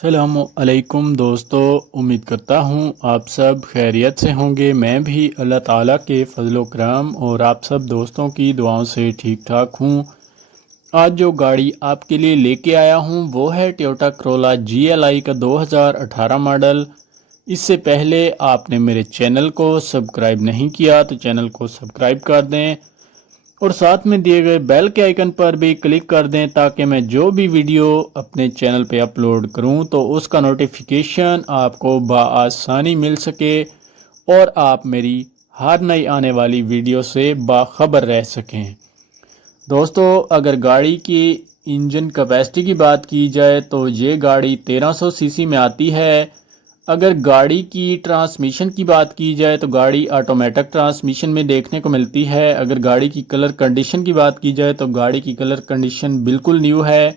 السلام علیکم دوستو، امید کرتا ہوں آپ سب خیریت سے ہوں گے۔ میں بھی اللہ تعالیٰ کے فضل و کرم اور آپ سب دوستوں کی دعاؤں سے ٹھیک ٹھاک ہوں۔ آج جو گاڑی آپ کے لیے لے کے آیا ہوں وہ ہے ٹویوٹا کرولا GLI کا 2018 ماڈل۔ اس سے پہلے آپ نے میرے چینل کو سبسکرائب نہیں کیا تو چینل کو سبسکرائب کر دیں اور ساتھ میں دیے گئے بیل کے آئیکن پر بھی کلک کر دیں تاکہ میں جو بھی ویڈیو اپنے چینل پہ اپلوڈ کروں تو اس کا نوٹیفیکیشن آپ کو بآسانی مل سکے اور آپ میری ہر نئی آنے والی ویڈیو سے باخبر رہ سکیں۔ دوستو، اگر گاڑی کی انجن کیپیسٹی کی بات کی جائے تو یہ گاڑی 1300 سی سی میں آتی ہے۔ اگر گاڑی کی ٹرانسمیشن کی بات کی جائے تو گاڑی آٹومیٹک ٹرانسمیشن میں دیکھنے کو ملتی ہے۔ اگر گاڑی کی کلر کنڈیشن کی بات کی جائے تو گاڑی کی کلر کنڈیشن بالکل نیو ہے۔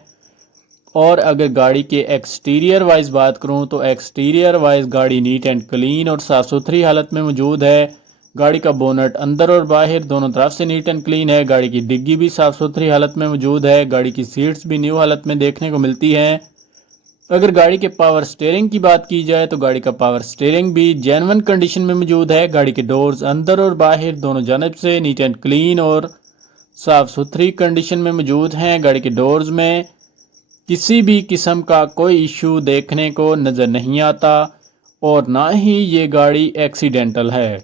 اور اگر گاڑی کے ایکسٹیریئر وائز بات کروں تو ایکسٹیریئر وائز گاڑی نیٹ اینڈ کلین اور صاف ستھری حالت میں موجود ہے۔ گاڑی کا بونٹ اندر اور باہر دونوں طرف سے نیٹ اینڈ کلین ہے۔ گاڑی کی ڈگی بھی صاف ستھری حالت میں موجود ہے۔ گاڑی کی سیٹس بھی نیو حالت میں دیکھنے کو ملتی ہیں۔ اگر گاڑی کے پاور سٹیئرنگ کی بات کی جائے تو گاڑی کا پاور سٹیئرنگ بھی جینون کنڈیشن میں موجود ہے۔ گاڑی کے ڈورز اندر اور باہر دونوں جانب سے نیٹ اینڈ کلین اور صاف ستھری کنڈیشن میں موجود ہیں۔ گاڑی کے ڈورز میں کسی بھی قسم کا کوئی ایشو دیکھنے کو نظر نہیں آتا اور نہ ہی یہ گاڑی ایکسیڈنٹل ہے۔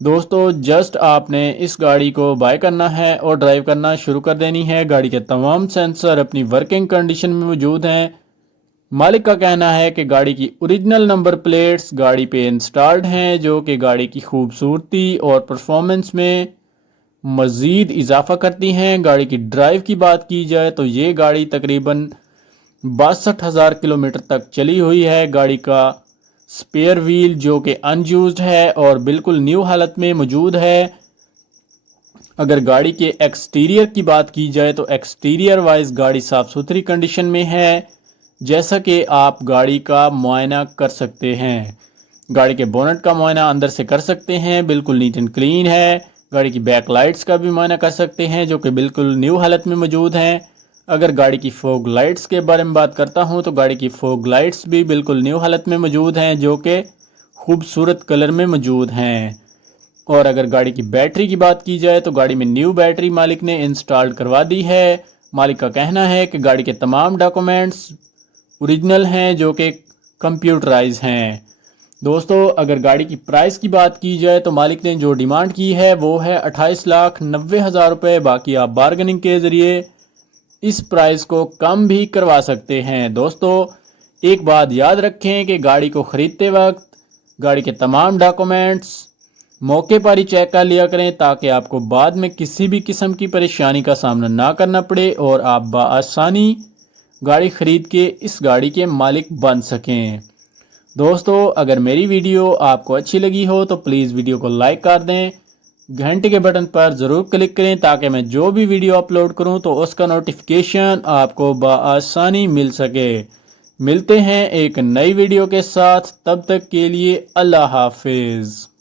دوستو، جسٹ آپ نے اس گاڑی کو بائی کرنا ہے اور ڈرائیو کرنا شروع کر دینی ہے۔ گاڑی کے تمام سینسر اپنی ورکنگ کنڈیشن میں موجود ہیں۔ مالک کا کہنا ہے کہ گاڑی کی اوریجنل نمبر پلیٹس گاڑی پہ انسٹالڈ ہیں جو کہ گاڑی کی خوبصورتی اور پرفارمنس میں مزید اضافہ کرتی ہیں۔ گاڑی کی ڈرائیو کی بات کی جائے تو یہ گاڑی تقریباً 62,000 کلومیٹر تک چلی ہوئی ہے۔ گاڑی کا سپیئر ویل جو کہ انیوزڈ ہے اور بالکل نیو حالت میں موجود ہے۔ اگر گاڑی کے ایکسٹیریئر کی بات کی جائے تو ایکسٹیریئر وائز گاڑی صاف ستھری کنڈیشن میں ہے، جیسا کہ آپ گاڑی کا معائنہ کر سکتے ہیں۔ گاڑی کے بونٹ کا معائنہ اندر سے کر سکتے ہیں، بالکل نیٹ اینڈ کلین ہے۔ گاڑی کی بیک لائٹس کا بھی معائنہ کر سکتے ہیں جو کہ بالکل نیو حالت میں موجود ہیں۔ اگر گاڑی کی فوگ لائٹس کے بارے میں بات کرتا ہوں تو گاڑی کی فوگ لائٹس بھی بالکل نیو حالت میں موجود ہیں جو کہ خوبصورت کلر میں موجود ہیں۔ اور اگر گاڑی کی بیٹری کی بات کی جائے تو گاڑی میں نیو بیٹری مالک نے انسٹال کروا دی ہے۔ مالک کا کہنا ہے کہ گاڑی کے تمام ڈاکومنٹس اوریجنل ہیں جو کہ کمپیوٹرائز ہیں۔ دوستو، اگر گاڑی کی پرائس کی بات کی جائے تو مالک نے جو ڈیمانڈ کی ہے وہ ہے 28,90,000 روپے۔ باقی آپ بارگننگ کے ذریعے اس پرائس کو کم بھی کروا سکتے ہیں۔ دوستو، ایک بات یاد رکھیں کہ گاڑی کو خریدتے وقت گاڑی کے تمام ڈاکومنٹس موقع پر ہی چیک کر لیا کریں تاکہ آپ کو بعد میں کسی بھی قسم کی پریشانی کا سامنا نہ کرنا پڑے اور آپ بآسانی گاڑی خرید کے اس گاڑی کے مالک بن سکیں۔ دوستو، اگر میری ویڈیو آپ کو اچھی لگی ہو تو پلیز ویڈیو کو لائک کر دیں، گھنٹی کے بٹن پر ضرور کلک کریں تاکہ میں جو بھی ویڈیو اپلوڈ کروں تو اس کا نوٹیفیکیشن آپ کو بآسانی مل سکے۔ ملتے ہیں ایک نئی ویڈیو کے ساتھ، تب تک کے لیے اللہ حافظ۔